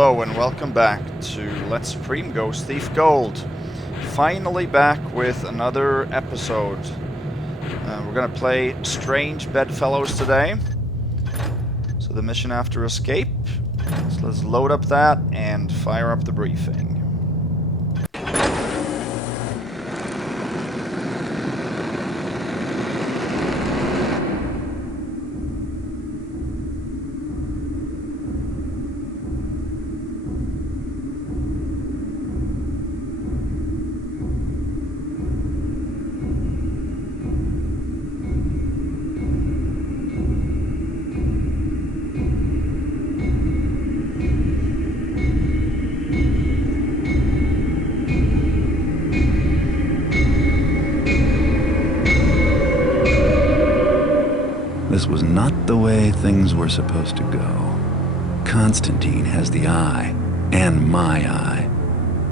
Hello and welcome back to Let's Supreme Ghost Thief Gold. Finally back with another episode. We're going to play Strange Bedfellows today. So the mission after escape. So let's load up that and fire up the briefing. This was not the way things were supposed to go. Constantine has the eye, and my eye,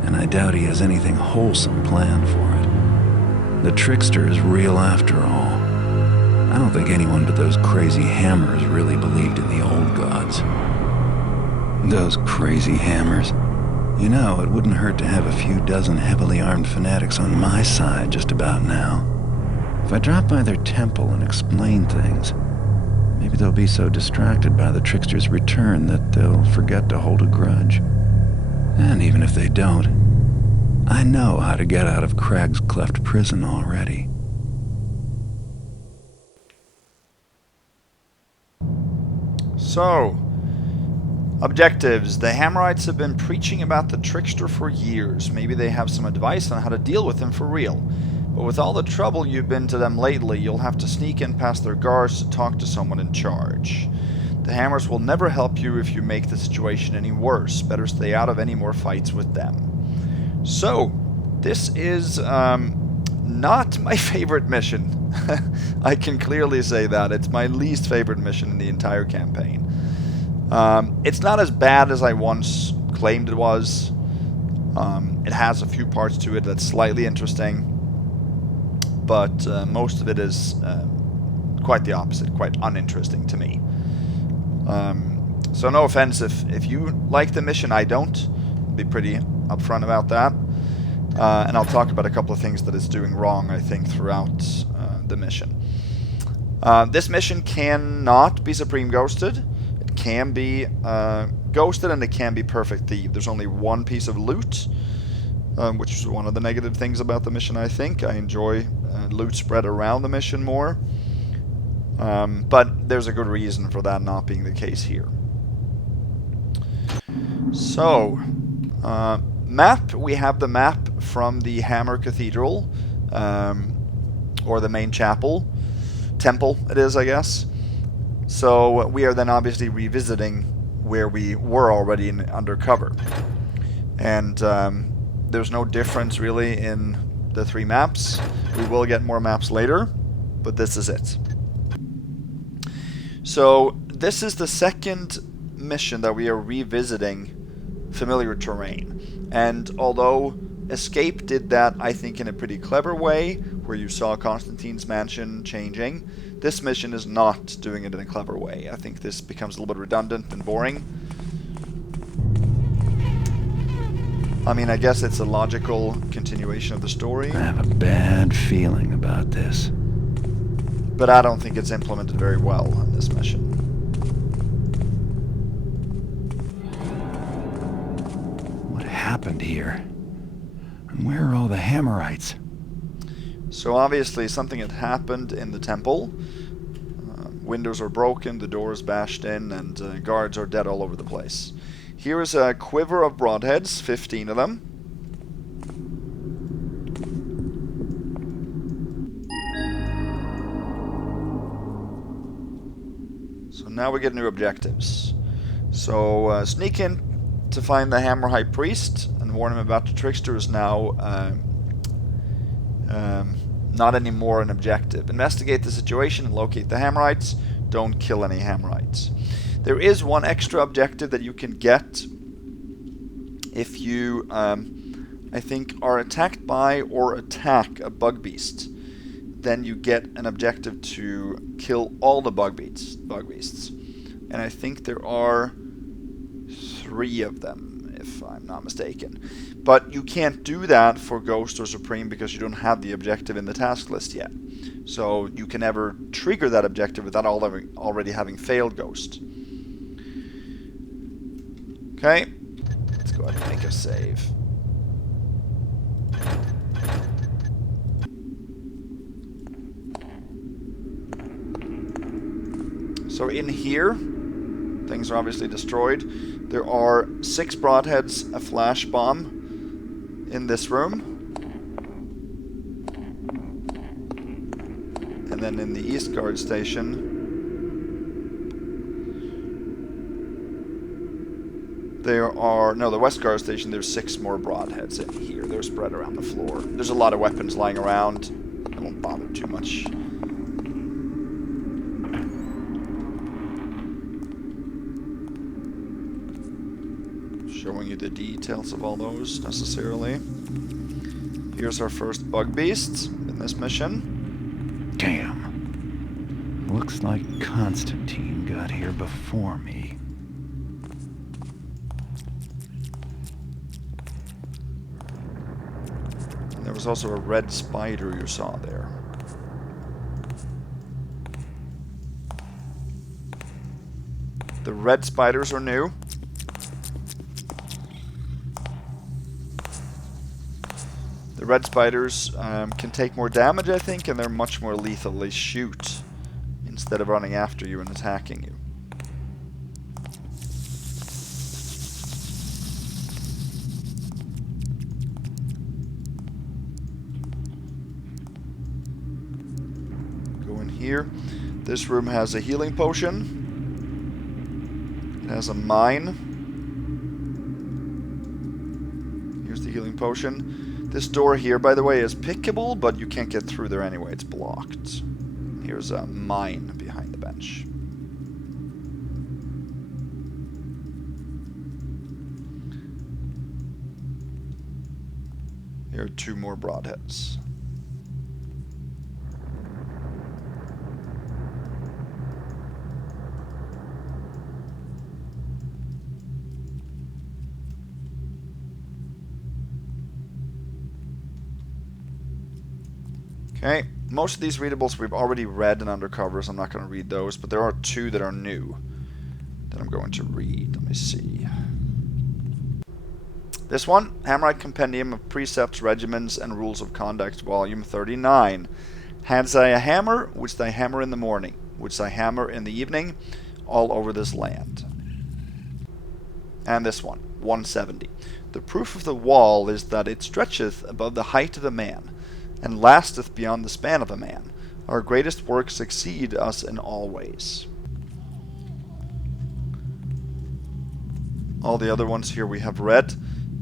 and I doubt he has anything wholesome planned for it. The trickster is real after all. I don't think anyone but those crazy hammers really believed in the old gods. Those crazy hammers. You know, it wouldn't hurt to have a few dozen heavily armed fanatics on my side just about now. If I drop by their temple and explain things, maybe they'll be so distracted by the trickster's return that they'll forget to hold a grudge. And even if they don't, I know how to get out of Crag's Cleft prison already. So, objectives. The Hammerites have been preaching about the trickster for years. Maybe they have some advice on how to deal with him for real. But with all the trouble you've been to them lately, you'll have to sneak in past their guards to talk to someone in charge. The Hammers will never help you if you make the situation any worse. Better stay out of any more fights with them. So, this is not my favorite mission. I can clearly say that. It's my least favorite mission in the entire campaign. It's not as bad as I once claimed it was. It has a few parts to it that's slightly interesting. But most of it is quite the opposite, quite uninteresting to me. So no offense if you like the mission, I don't. I'll be pretty upfront about that. And I'll talk about a couple of things that it's doing wrong, I think, throughout the mission. This mission cannot be Supreme Ghosted. It can be Ghosted and it can be Perfect Thief. There's only one piece of loot. Which is one of the negative things about the mission, I think. I enjoy loot spread around the mission more. But there's a good reason for that not being the case here. So, map. We have the map from the Hammer Cathedral, or the main chapel. Temple, it is, I guess. So, we are then obviously revisiting where we were already undercover. And, there's no difference really in the three maps. We will get more maps later, but this is it. So this is the second mission that we are revisiting familiar terrain. And although Escape did that, I think, in a pretty clever way, where you saw Constantine's mansion changing, this mission is not doing it in a clever way. I think this becomes a little bit redundant and boring. I mean, I guess it's a logical continuation of the story. I have a bad feeling about this. But I don't think it's implemented very well on this mission. What happened here? And where are all the Hammerites? So obviously something had happened in the temple. Windows are broken, the doors bashed in, and guards are dead all over the place. Here is a quiver of broadheads, 15 of them. So now we get new objectives. So sneak in to find the Hammerite priest and warn him about the trickster is now not anymore an objective. Investigate the situation and locate the Hammerites. Don't kill any Hammerites. There is one extra objective that you can get if you, I think, are attacked by or attack a bug beast. Then you get an objective to kill all the bug beasts. And I think there are 3 of them, if I'm not mistaken. But you can't do that for Ghost or Supreme because you don't have the objective in the task list yet. So you can never trigger that objective without already having failed Ghost. Okay, let's go ahead and make a save. So in here, things are obviously destroyed. There are 6 broadheads, a flash bomb in this room. And then in the east guard station, there are, no, the west guard station, there's 6 more broadheads in here. They're spread around the floor. There's a lot of weapons lying around. I won't bother too much. Showing you the details of all those, necessarily. Here's our first bug beast in this mission. Damn. Looks like Constantine got here before me. And there was also a red spider you saw there. The red spiders are new. The red spiders can take more damage, I think, and they're much more lethal. They shoot instead of running after you and attacking you. Go in here. This room has a healing potion. It has a mine. Here's the healing potion. This door here, by the way, is pickable, but you can't get through there anyway. It's blocked. Here's a mine behind the bench. Here are 2 more broadheads. Okay, most of these readables we've already read in Undercovers. I'm not going to read those, but there are 2 that are new that I'm going to read. Let me see. This one, Hammerite Compendium of Precepts, Regimens, and Rules of Conduct, Volume 39. Has a hammer, which they hammer in the morning, which they hammer in the evening, all over this land. And this one, 170. The proof of the wall is that it stretcheth above the height of a man, and lasteth beyond the span of a man. Our greatest works exceed us in all ways. All the other ones here we have read.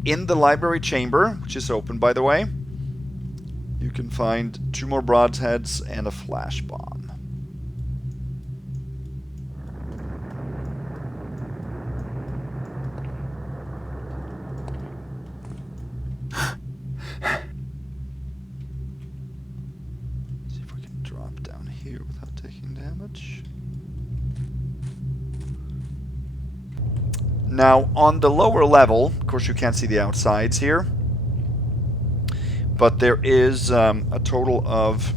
In the library chamber, which is open by the way, you can find 2 more broadheads and a flash bomb. Now, on the lower level, of course you can't see the outsides here, but there is a total of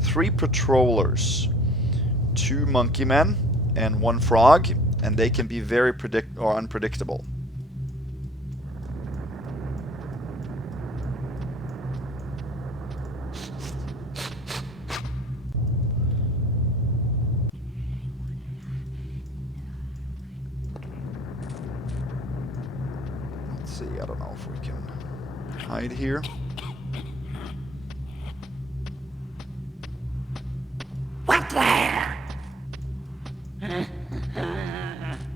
3 patrollers, 2 monkey men, and 1 frog, and they can be very unpredictable. I don't know if we can hide here. What there?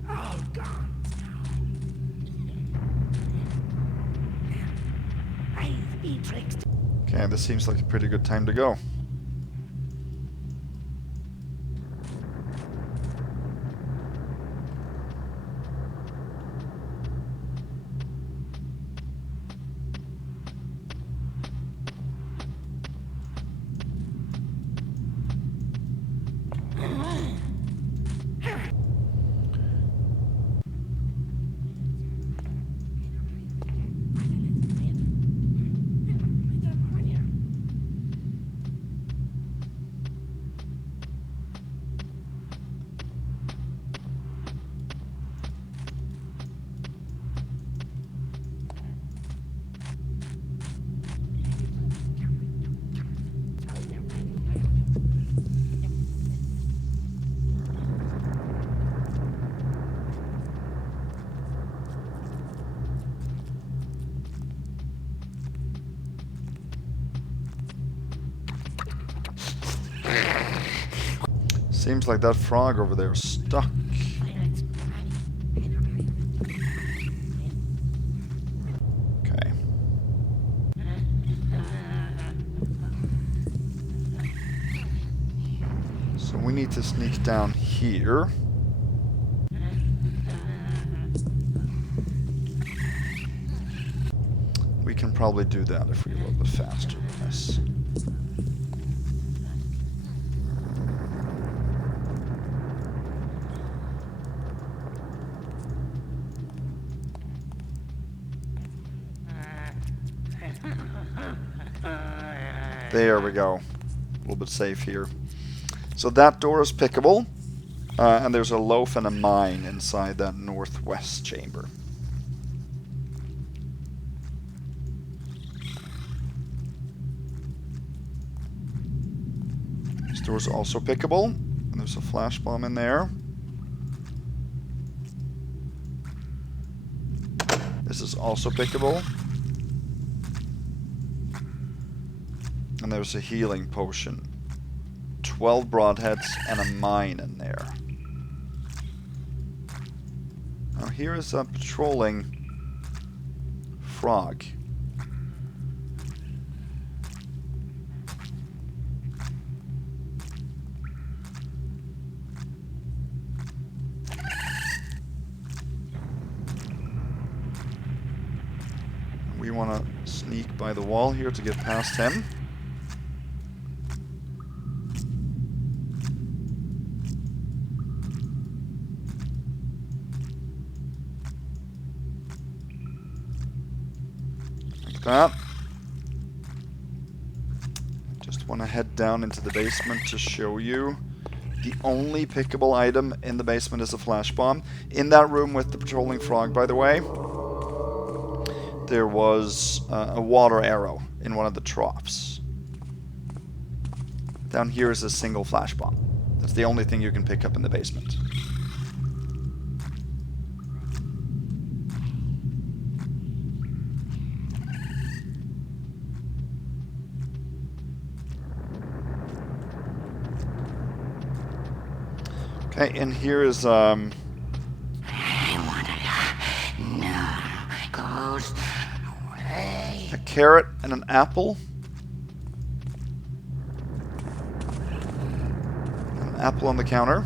Oh God! I've been tricked. Okay, this seems like a pretty good time to go. Seems like that frog over there is stuck. Okay. So we need to sneak down here. We can probably do that if we're a little bit faster than this. There we go. A little bit safe here. So that door is pickable. And there's a loaf and a mine inside that northwest chamber. This door is also pickable. And there's a flash bomb in there. This is also pickable. And there's a healing potion. 12 broadheads and a mine in there. Now here is a patrolling frog. We want to sneak by the wall here to get past him. That. Just want to head down into the basement to show you. The only pickable item in the basement is a flash bomb. In that room with the patrolling frog, by the way, there was a water arrow in one of the troughs. Down here is a single flash bomb. That's the only thing you can pick up in the basement. Okay, and here is I want to no goes away. a carrot and an apple. An apple on the counter.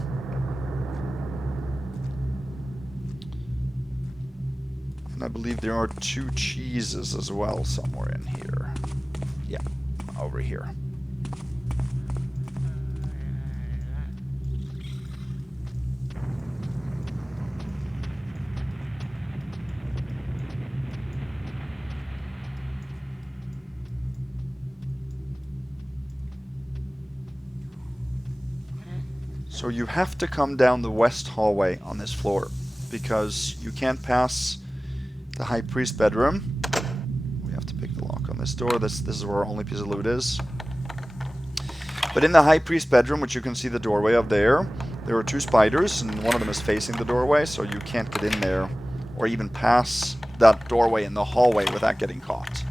And I believe there are 2 cheeses as well somewhere in here. Yeah, over here. So you have to come down the west hallway on this floor, because you can't pass the High Priest bedroom. We have to pick the lock on this door. This is where our only piece of loot is. But in the High Priest bedroom, which you can see the doorway of there are 2 spiders, and one of them is facing the doorway, so you can't get in there or even pass that doorway in the hallway without getting caught.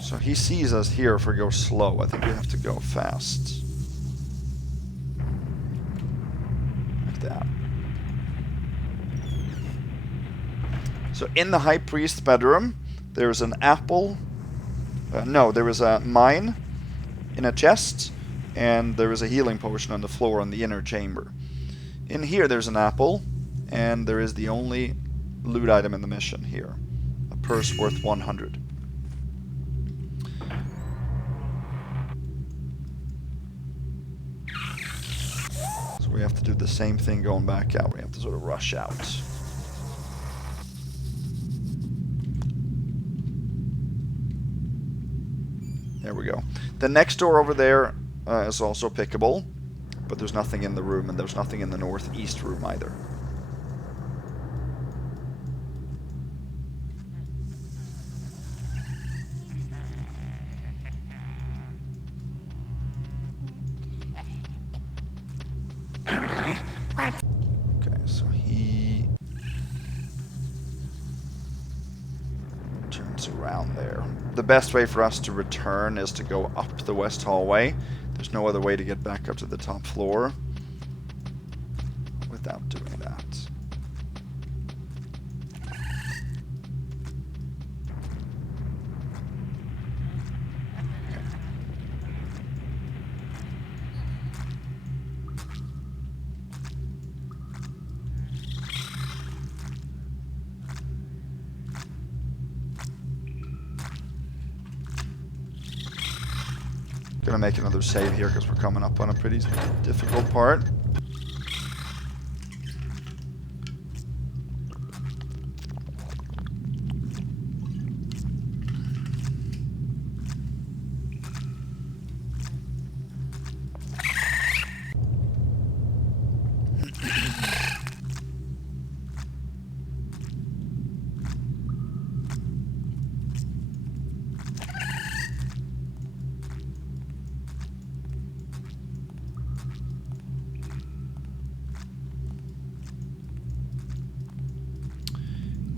So he sees us here if we go slow. I think we have to go fast. Like that. So in the High Priest bedroom, there's an apple. No, there is a mine in a chest, and there is a healing potion on the floor in the inner chamber. In here there's an apple, and there is the only loot item in the mission here. A purse worth 100. We have to do the same thing going back out. We have to sort of rush out. There we go. The next door over there is also pickable, but there's nothing in the room, and there's nothing in the northeast room either. around there. The best way for us to return is to go up the west hallway. There's no other way to get back up to the top floor without doing that. Gonna make another save here because we're coming up on a pretty difficult part.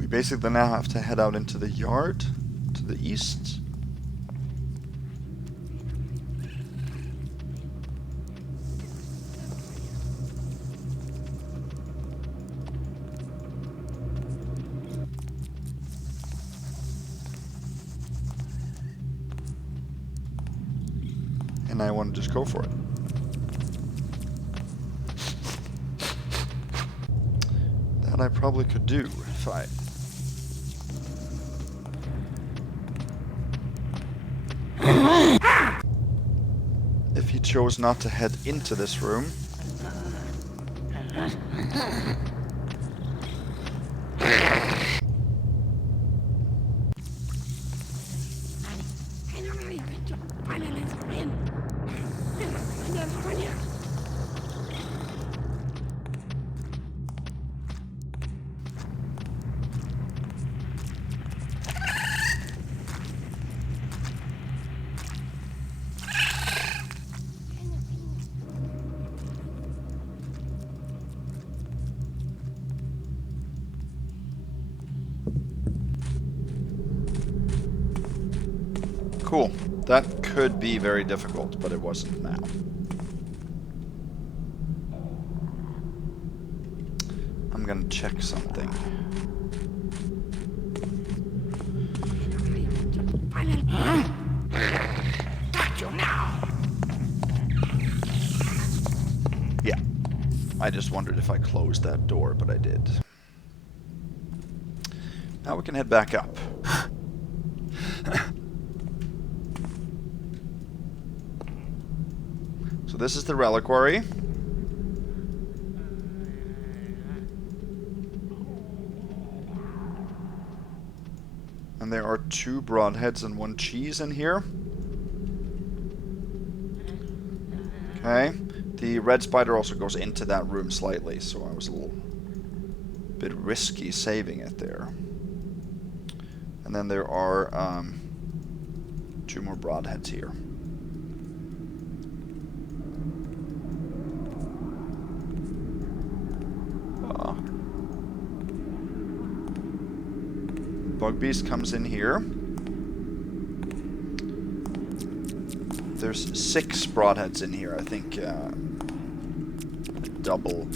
Basically now have to head out into the yard to the east. And I want to just go for it. That I probably could do if I... If he chose not to head into this room. Cool. That could be very difficult, but it wasn't now. I'm gonna check something. Got you now. Yeah. I just wondered if I closed that door, but I did. Now we can head back up. So this is the reliquary. And there are 2 broadheads and 1 cheese in here. Okay. The red spider also goes into that room slightly, so I was a little bit risky saving it there. And then there are 2 more broadheads here. Bug Beast comes in here. There's 6 broadheads in here. I think a double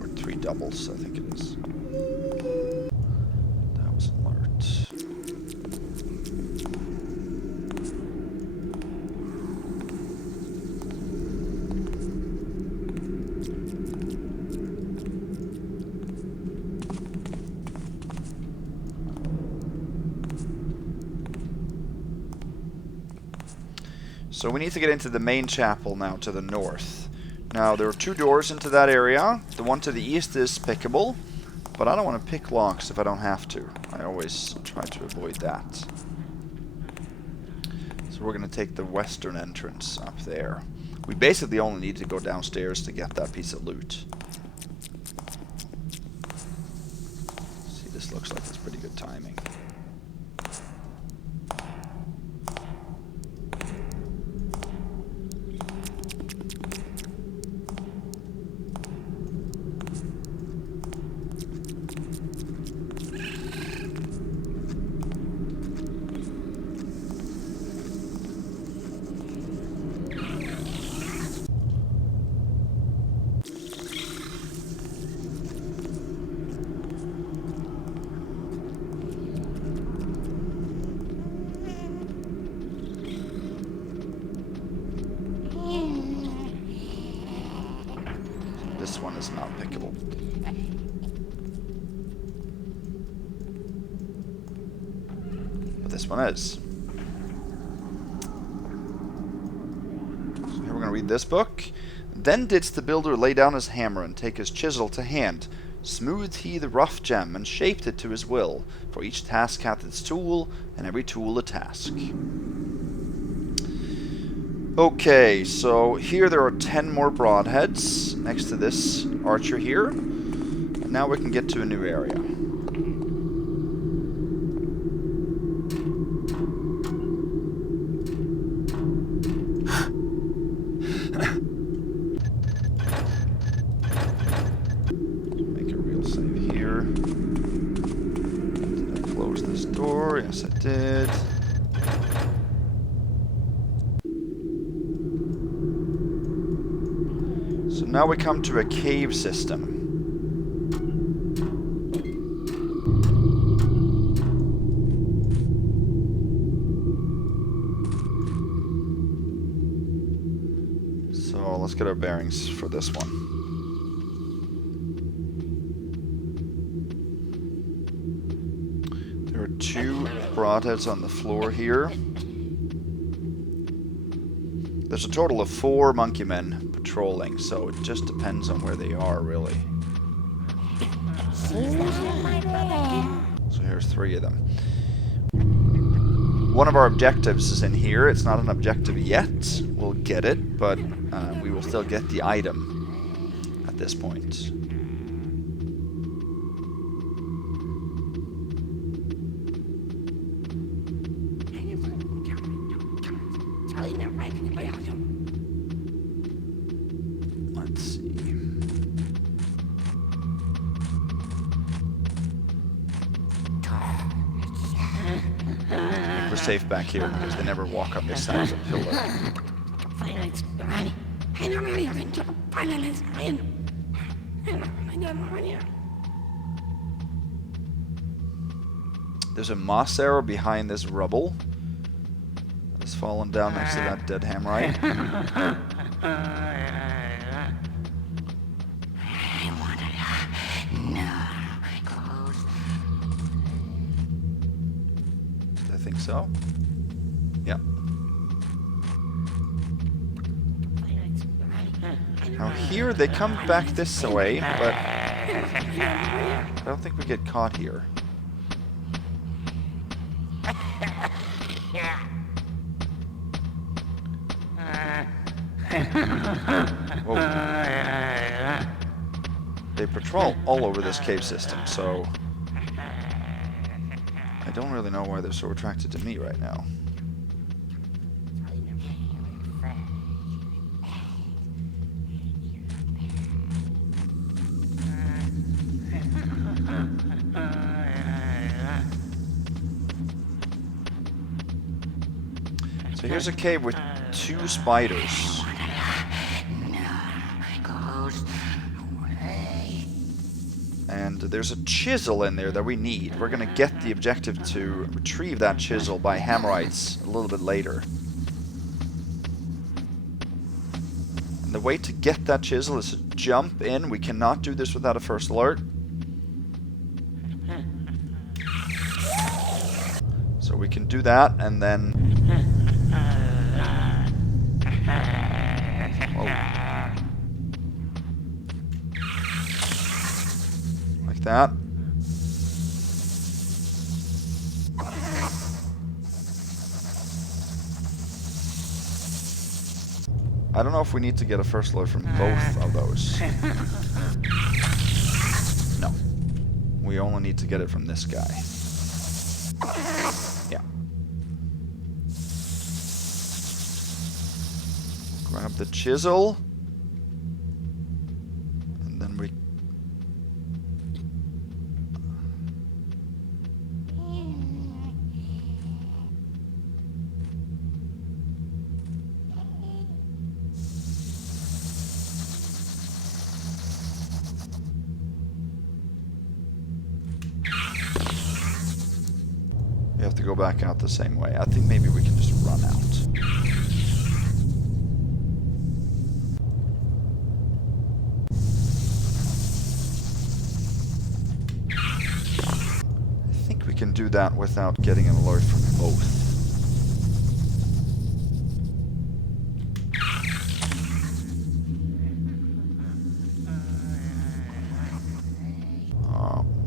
or 3 doubles, I think it is. That was alert. So we need to get into the main chapel now to the north. Now there are 2 doors into that area. The one to the east is pickable, but I don't want to pick locks if I don't have to. I always try to avoid that. So we're going to take the western entrance up there. We basically only need to go downstairs to get that piece of loot. See, this looks like it's pretty good timing. despicable. But this one is. So here we're going to read this book. Then didst the builder lay down his hammer and take his chisel to hand. Smoothed he the rough gem and shaped it to his will. For each task hath its tool, and every tool a task. Okay, so here there are 10 more broadheads next to this archer here. And now we can get to a new area. Make a real save here. Did I close this door? Yes, I did. So now we come to a cave system. So let's get our bearings for this one. There are 2 broadheads on the floor here. There's a total of 4 monkey men patrolling, so it just depends on where they are, really. So here's 3 of them. One of our objectives is in here. It's not an objective yet. We'll get it, but we will still get the item at this point. Let's see. I think we're safe back here because they never walk up this side of the pillar. There's a moss arrow behind this rubble. It's fallen down next to that dead Hammerite. I think so. Yeah. Now here they come back this way, but I don't think we get caught here. Whoa. They patrol all over this cave system, so I don't really know why they're so attracted to me right now. So here's a cave with 2 spiders. And there's a chisel in there that we need. We're going to get the objective to retrieve that chisel by Hammerites a little bit later. And the way to get that chisel is to jump in. We cannot do this without a first alert. So we can do that and then... Like that. I don't know if we need to get a first alert from both of those. No. We only need to get it from this guy. Yeah. Grab the chisel. And then we... We have to go back out the same way. I think maybe we can just run out. do that without getting an alert from both.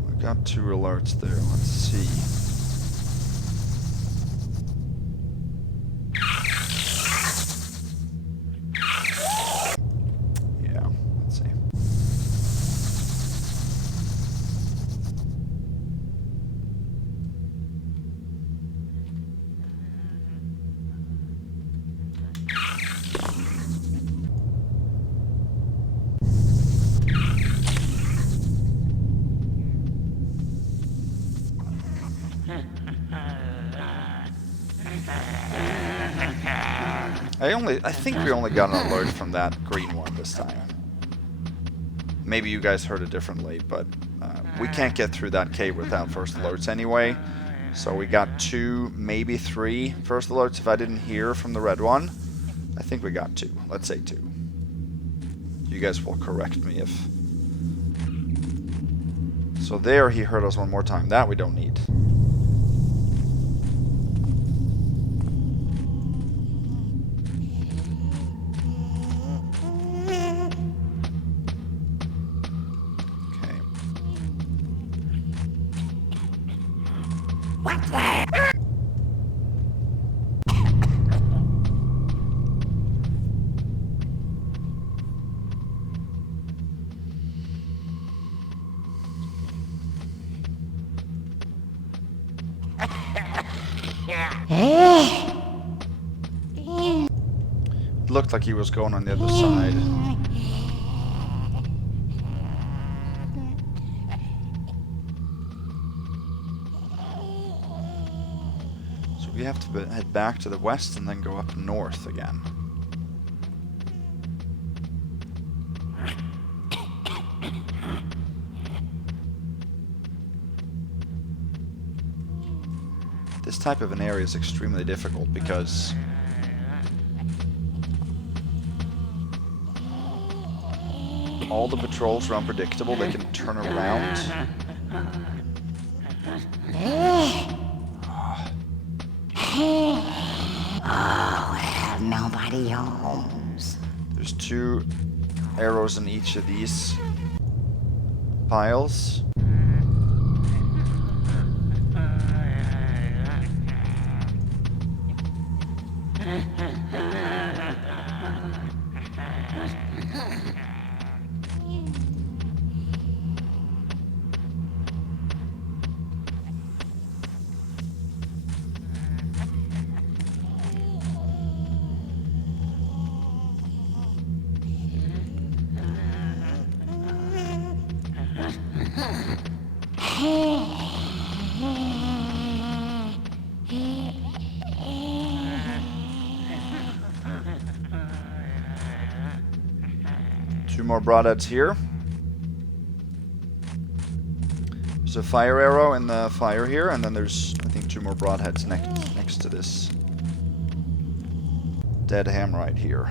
We got 2 alerts there. Let's see. Yeah, let's see. I think we only got an alert from that green one this time. Maybe you guys heard it differently, but we can't get through that cave without first alerts anyway. So we got 2, maybe 3 first alerts if I didn't hear from the red one. I think we got 2. Let's say 2. You guys will correct me if... So there he heard us one more time. That we don't need. What's that? It looked like he was going on the other side. So we have to head back to the west and then go up north again. This type of an area is extremely difficult because all the patrols are unpredictable. They can turn around. Oh, well, nobody homes. There's 2 arrows in each of these piles. Two more broadheads here. There's a fire arrow in the fire here, and then there's, I think, 2 more broadheads next to this dead Hammerite here.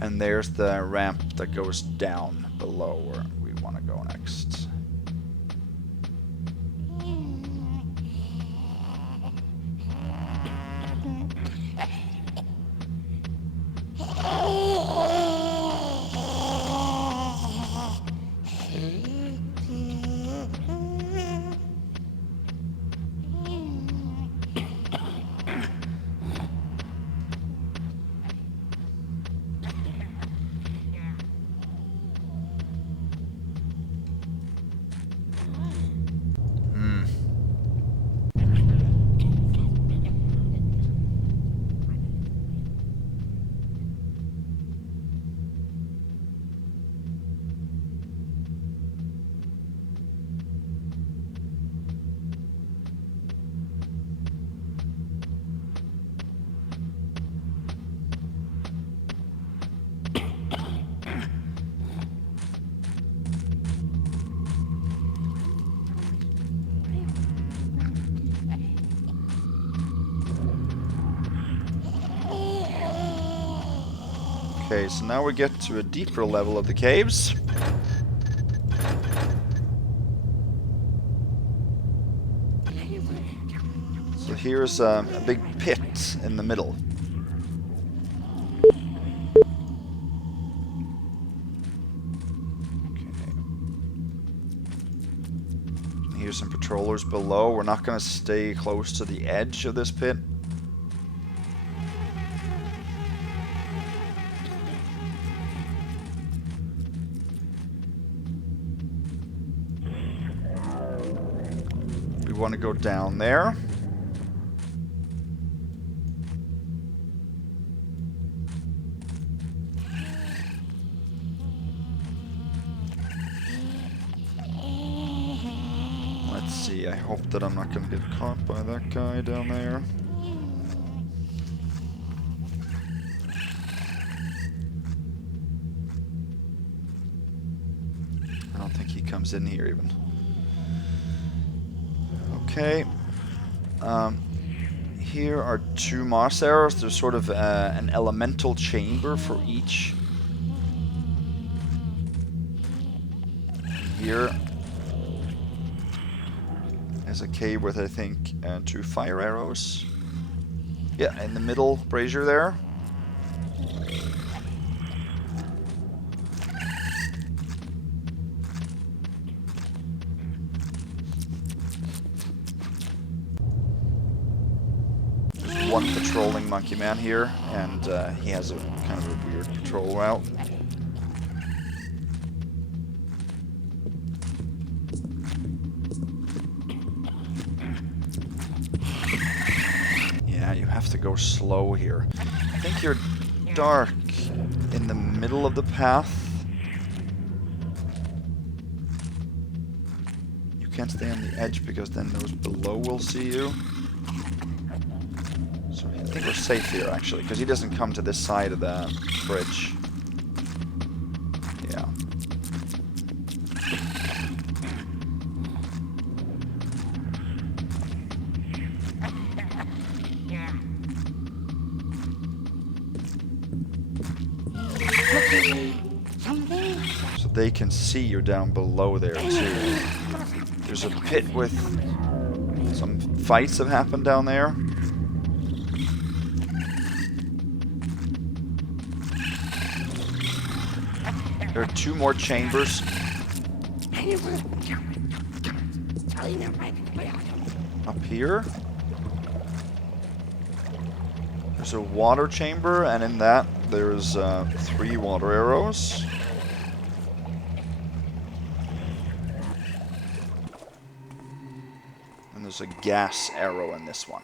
And there's the ramp that goes down below where we want to go next. Okay, so now we get to a deeper level of the caves. So here's a big pit in the middle. Here's some patrollers below. We're not going to stay close to the edge of this pit. We want to go down there. Let's see, I hope that I'm not going to get caught by that guy down there. I don't think he comes in here even. Okay. Here are two moss arrows. There's sort of an elemental chamber for each. Here is a cave with, I think, 2 fire arrows. Yeah, in the middle brazier there. There's one patrolling monkey man here, and he has a kind of a weird patrol route. You have to go slow here. I think you're dark in the middle of the path. You can't stay on the edge because then those below will see you. So I think we're safe here actually, because he doesn't come to this side of the bridge. Yeah. So they can see you down below there too. There's a pit with some fights have happened down there. There are 2 more chambers. Up here. There's a water chamber, and in that there's 3 water arrows. And there's a gas arrow in this one.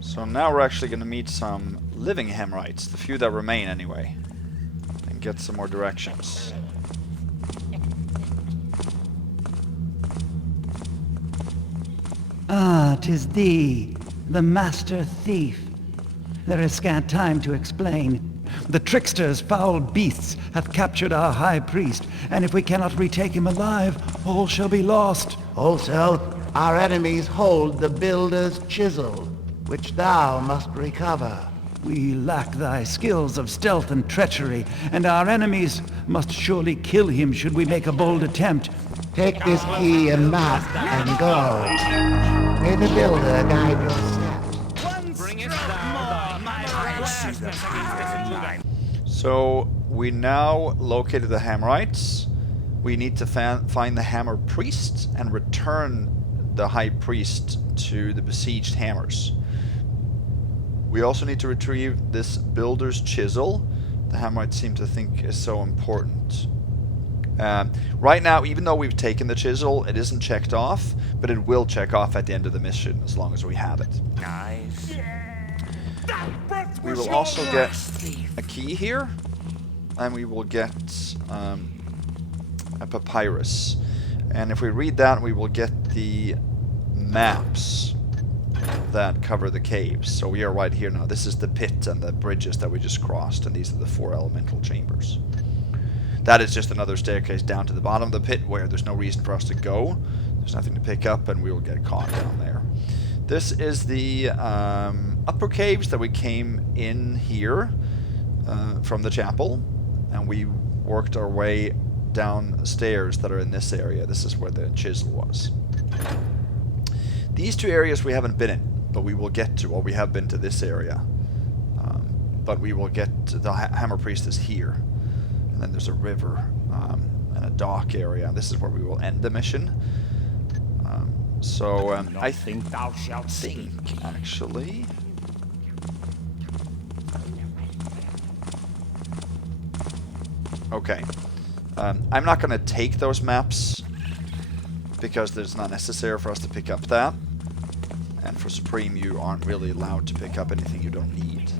So now we're actually going to meet some living Hammerites, the few that remain anyway, and get some more directions. Ah, 'tis thee, the master thief. There is scant time to explain. The trickster's foul beasts hath captured our high priest, and if we cannot retake him alive, all shall be lost. Also, our enemies hold the builder's chisel, which thou must recover. We lack thy skills of stealth and treachery, and our enemies must surely kill him should we make a bold attempt. Take this key and map and go. May the builder guide your steps. So we now located the Hammerites. We need to find the Hammer Priest and return the High Priest to the besieged hammers. We also need to retrieve this builder's chisel. The Hammerites seem to think is so important. Right now, even though we've taken the chisel, it isn't checked off, but it will check off at the end of the mission as long as we have it. Nice. We will also get a key here, and we will get a papyrus. And if we read that, we will get the maps. that cover the caves. So we are right here now. This is the pit and the bridges that we just crossed, and these are the 4 elemental chambers. That is just another staircase down to the bottom of the pit where there's no reason for us to go. There's nothing to pick up, and we will get caught down there. This is the upper caves that we came in here from the chapel, and we worked our way downstairs that are in this area. This is where the chisel was. These 2 areas we haven't been in, but we will get to. Well, we have been to this area, but we will get to the Hammer Priest is here. And then there's a river and a dock area. This is where we will end the mission. I think thou shalt see. Actually, okay. I'm not going to take those maps because it's not necessary for us to pick up that. And for Supreme, you aren't really allowed to pick up anything you don't need.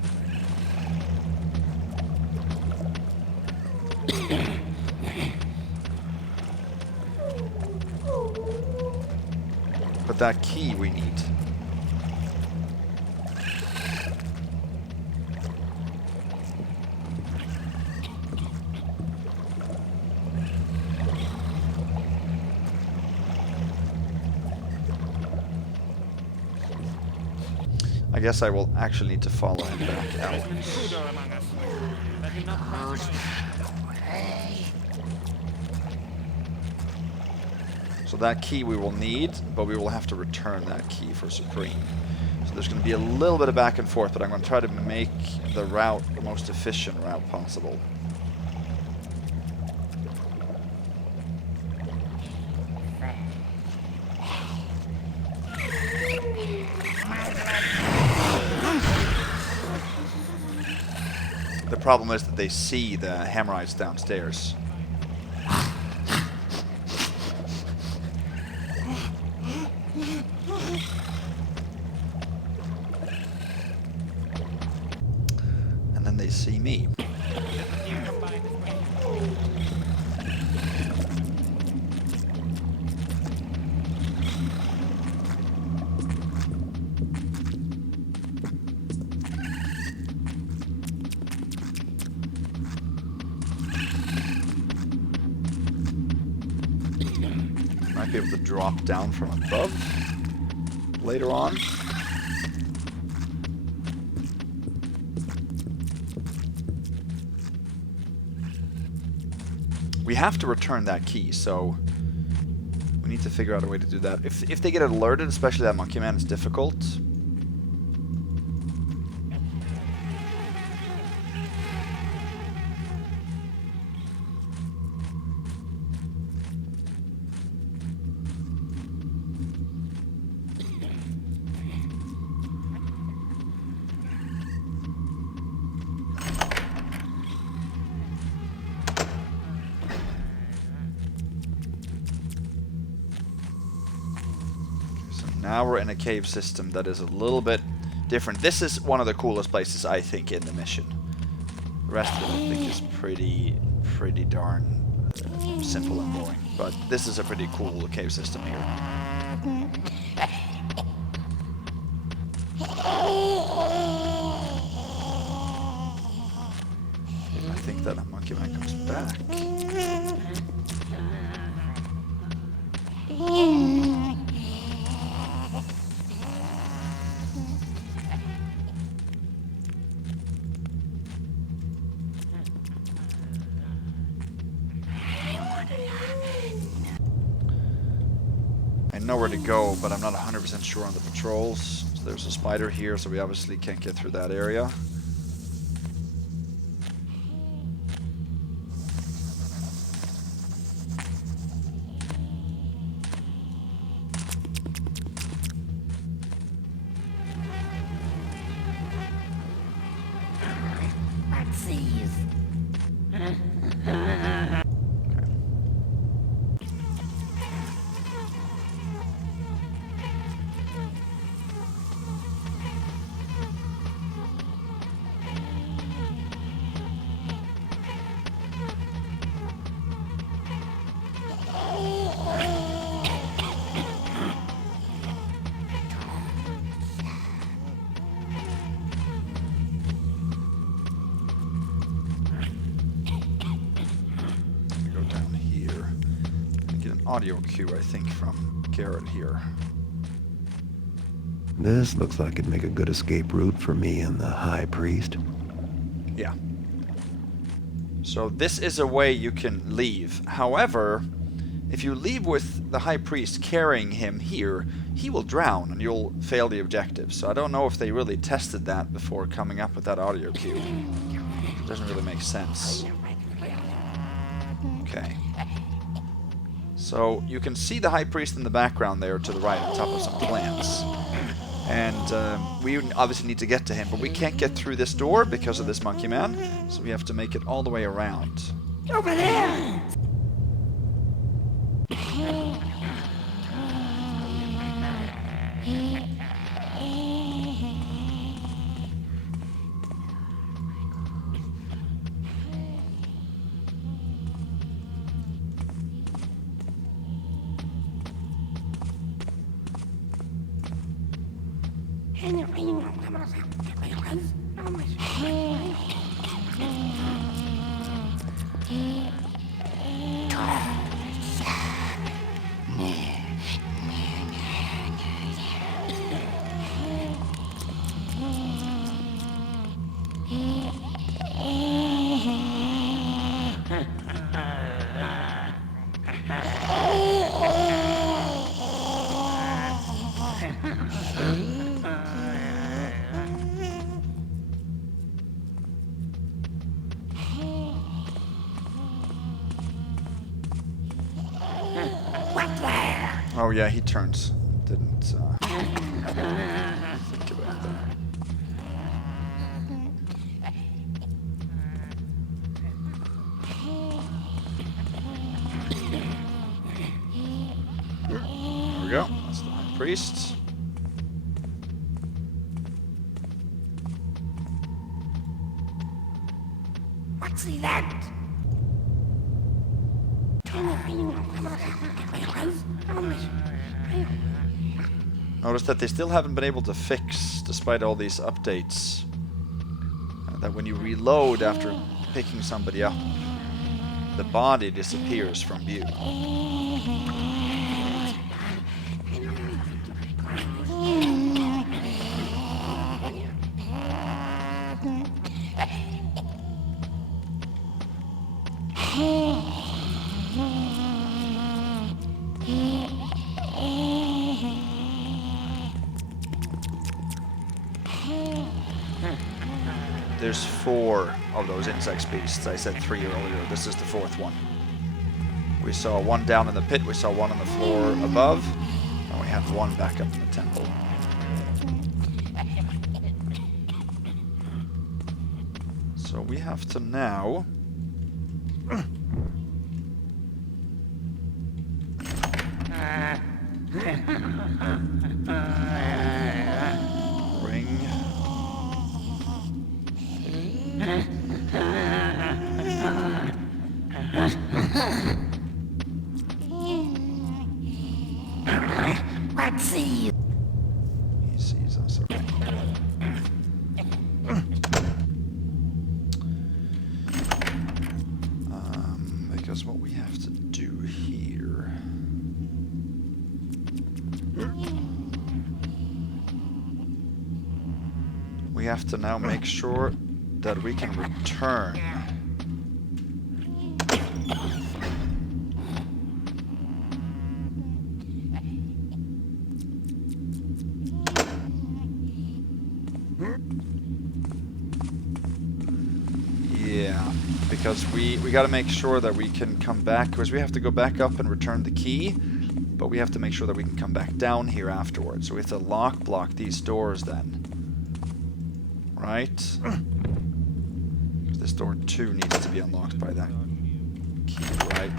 But that key we need. I guess I will actually need to follow him back out. So that key we will need, but we will have to return that key for Supreme. So there's going to be a little bit of back and forth, but I'm going to try to make the route the most efficient route possible. The problem is that they see the Hammerites downstairs. And then they see me. Might be able to drop down from above later on. We have to return that key, so we need to figure out a way to do that. If they get alerted, especially that monkey man, it's difficult. Now we're in a cave system that is a little bit different. This is one of the coolest places, I think, in the mission. The rest of it, I think, is pretty darn simple and boring. But this is a pretty cool cave system here. I think that monkey man comes back. I know where to go, but I'm not 100% sure on the patrols. So there's a spider here, so we obviously can't get through that area. audio cue, I think, from Garrett here. This looks like it'd make a good escape route for me and the High Priest. Yeah. So this is a way you can leave. However, if you leave with the High Priest carrying him here, he will drown and you'll fail the objective. So I don't know if they really tested that before coming up with that audio cue. It doesn't really make sense. Okay. So you can see the High Priest in the background there to the right on top of some plants. And we obviously need to get to him, but we can't get through this door because of this monkey man, so we have to make it all the way around. Over there! Oh yeah, he turns. Didn't think about that. There we go. That's the High Priest. What's that? Notice that they still haven't been able to fix, despite all these updates, that when you reload after picking somebody up, the body disappears from view. There's 4 of those insect beasts. I said 3 earlier. This is the 4th one. We saw 1 down in the pit, we saw 1 on the floor above, and we have 1 back up in the temple. So we have to now bring What's he? He sees us, okay. Because what we have to do here... We have to now make sure that we can return. Yeah, because we got to make sure that we can come back, because we have to go back up and return the key, but we have to make sure that we can come back down here afterwards. So we have to block these doors then. Right? Because this door 2 needs to be unlocked by that key, right?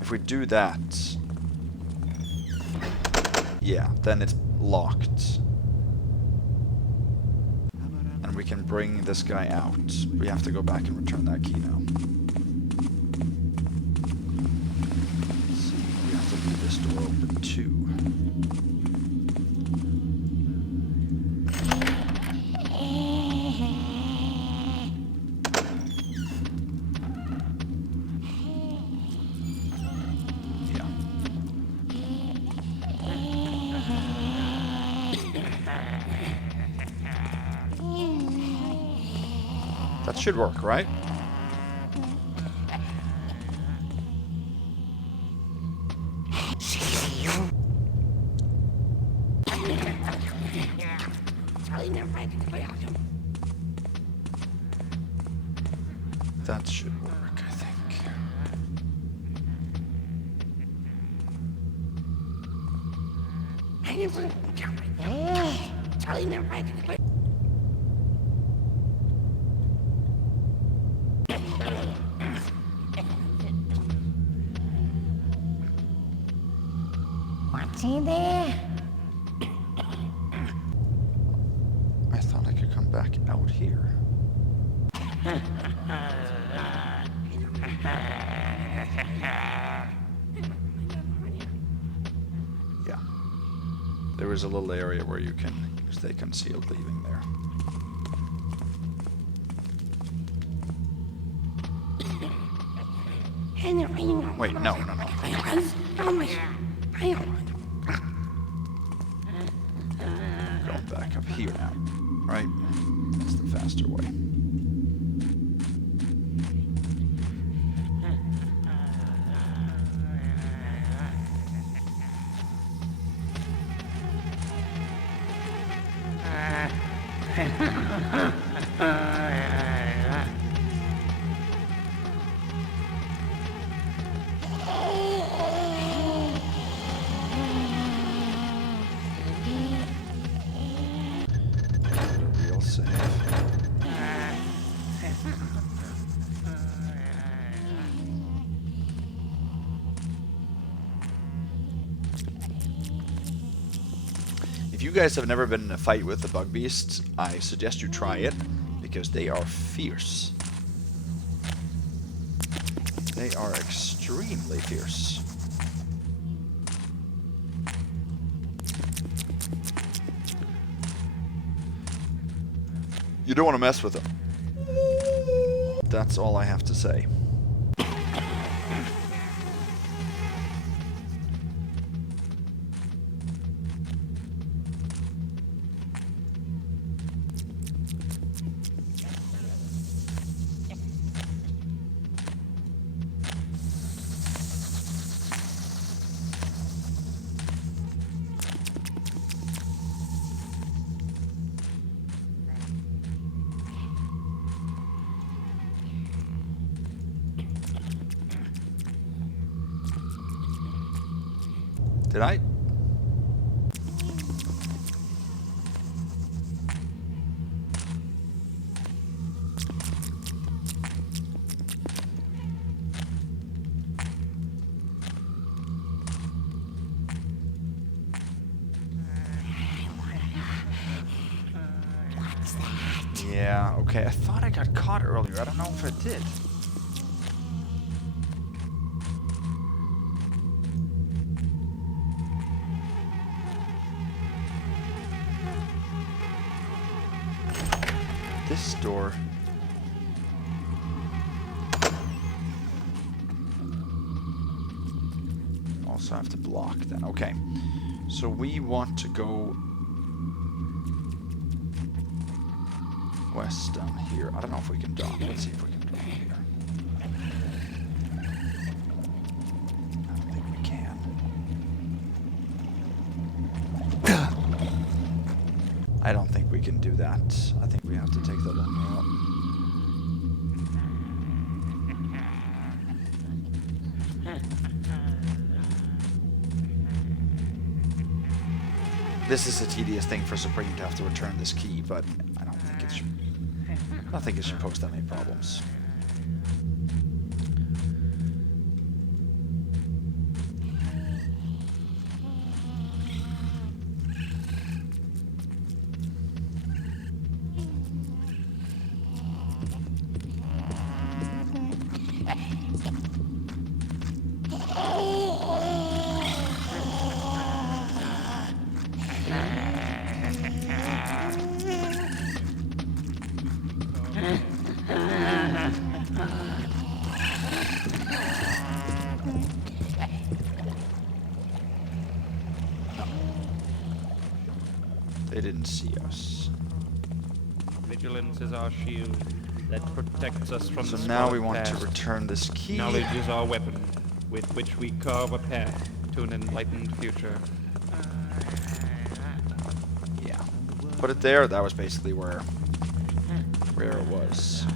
If we do that, yeah, then it's locked. And we can bring this guy out. We have to go back and return that key now. Let's see, we have to leave this door open too. Should work, right? That should work, I think. What's in there? I thought I could come back out here. Yeah. There is a little area where you can stay concealed leaving there. Wait, no. Going back up here now, right? That's the faster way. Real safe. If you guys have never been in a fight with the bug beasts, I suggest you try it, because they are fierce. They are extremely fierce. You don't want to mess with them. That's all I have to say. Did I? Yeah, okay. I thought I got caught earlier. I don't know if I did. This door. Also have to block that. Okay. So we want to go west down here. I don't know if we can dock. Let's see if we can dock here. I don't think we can. I don't think we can do that. I think we have to take the long route. This is a tedious thing for Supreme to have to return this key, but I don't think it should pose that many problems. They didn't see us. Vigilance is our shield. that protects us from So the now squalid we want to past. return this key. Knowledge is our weapon, with which we carve a path to an enlightened future. Yeah. Put it there. That was basically where it was.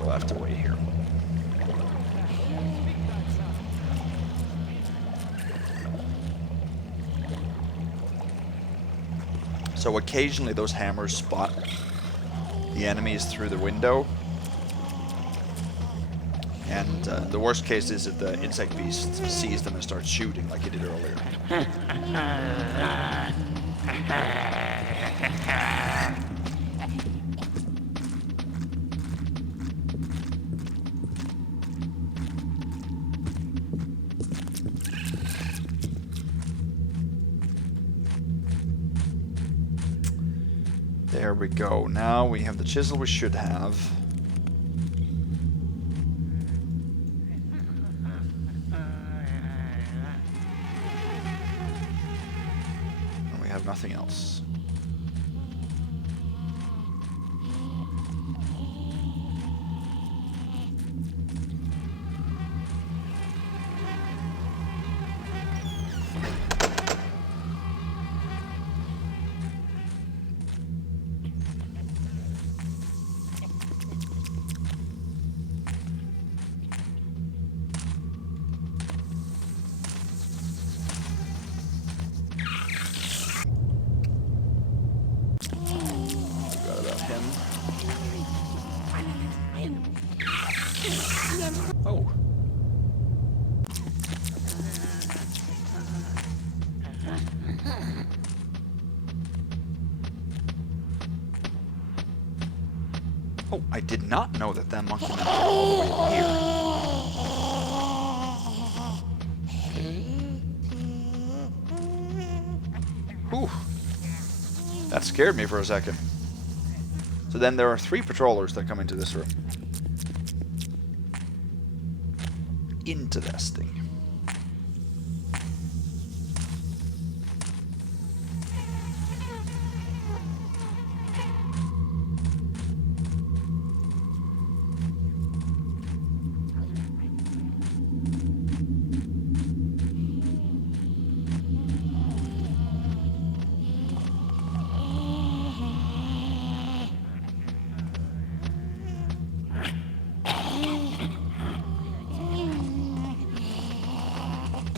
We'll have to wait here. So occasionally those hammers spot the enemies through the window. And the worst case is that the insect beast sees them and starts shooting like he did earlier. There we go. Now we have the chisel we should have. And we have nothing else. Forgot about him. Oh. Oh, I did not know that monkey man was all the way here. Whew. That scared me for a second. So then there are 3 patrollers that come into this room. Interesting.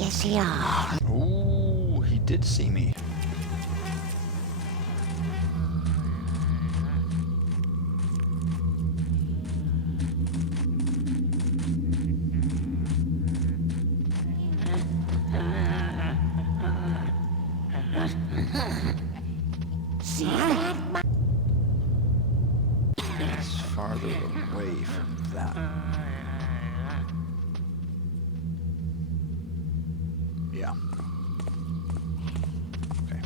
Yes, you are. Ooh, he did see me. See that? It's farther away from that. Yeah. Okay.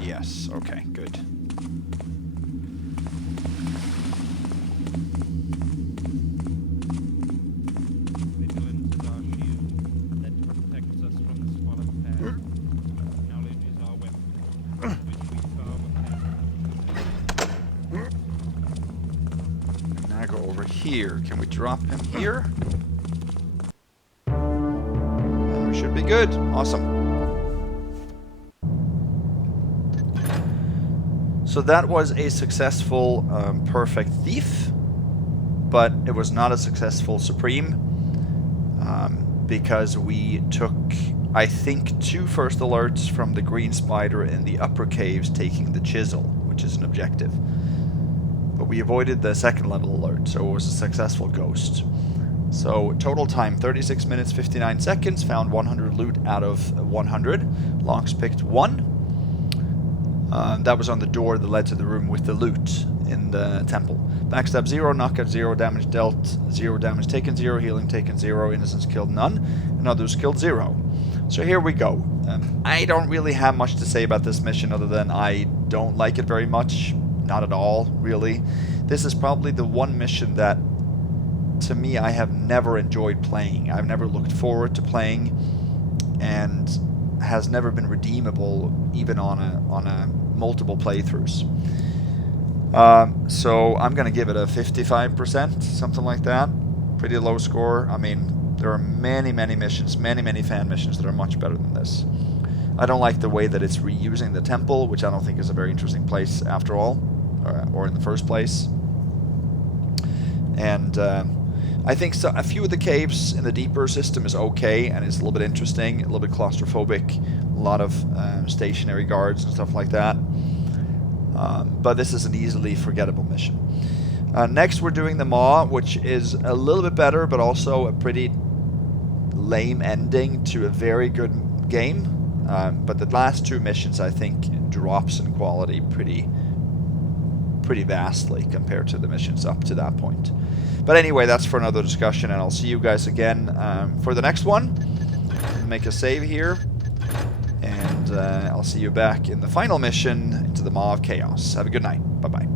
Yes, okay, good. Vigilance is our shield that protects us from the squalid past. Knowledge is our weapon, with which we carve a path. Now go over here. Can we drop him here? And we should be good. Awesome. So that was a successful perfect thief, but it was not a successful supreme because we took, I think, 2 first alerts from the green spider in the upper caves taking the chisel, which is an objective. But we avoided the 2nd level alert, so it was a successful ghost. So total time 36 minutes 59 seconds, found 100 loot out of 100. Locks picked 1. That was on the door that led to the room with the loot in the temple. Backstab 0, knockout 0, damage dealt 0, damage taken 0, healing taken 0, innocents killed none, and others killed 0. So here we go. I don't really have much to say about this mission other than I don't like it very much. Not at all, really. This is probably the one mission that, to me, I have never enjoyed playing. I've never looked forward to playing, and has never been redeemable even on a multiple playthroughs. So I'm gonna give it a 55%, something like that. Pretty low score. I mean, there are many missions, many fan missions that are much better than this. I don't like the way that it's reusing the temple, which I don't think is a very interesting place after all, or in the first place. And I think a few of the caves in the deeper system is okay, and it's a little bit interesting, a little bit claustrophobic, a lot of stationary guards and stuff like that. But this is an easily forgettable mission. Next we're doing the Maw, which is a little bit better, but also a pretty lame ending to a very good game. But the last two missions, I think, drops in quality pretty vastly compared to the missions up to that point. But anyway, that's for another discussion, and I'll see you guys again for the next one. Make a save here, and I'll see you back in the final mission into the Maw of Chaos. Have a good night. Bye-bye.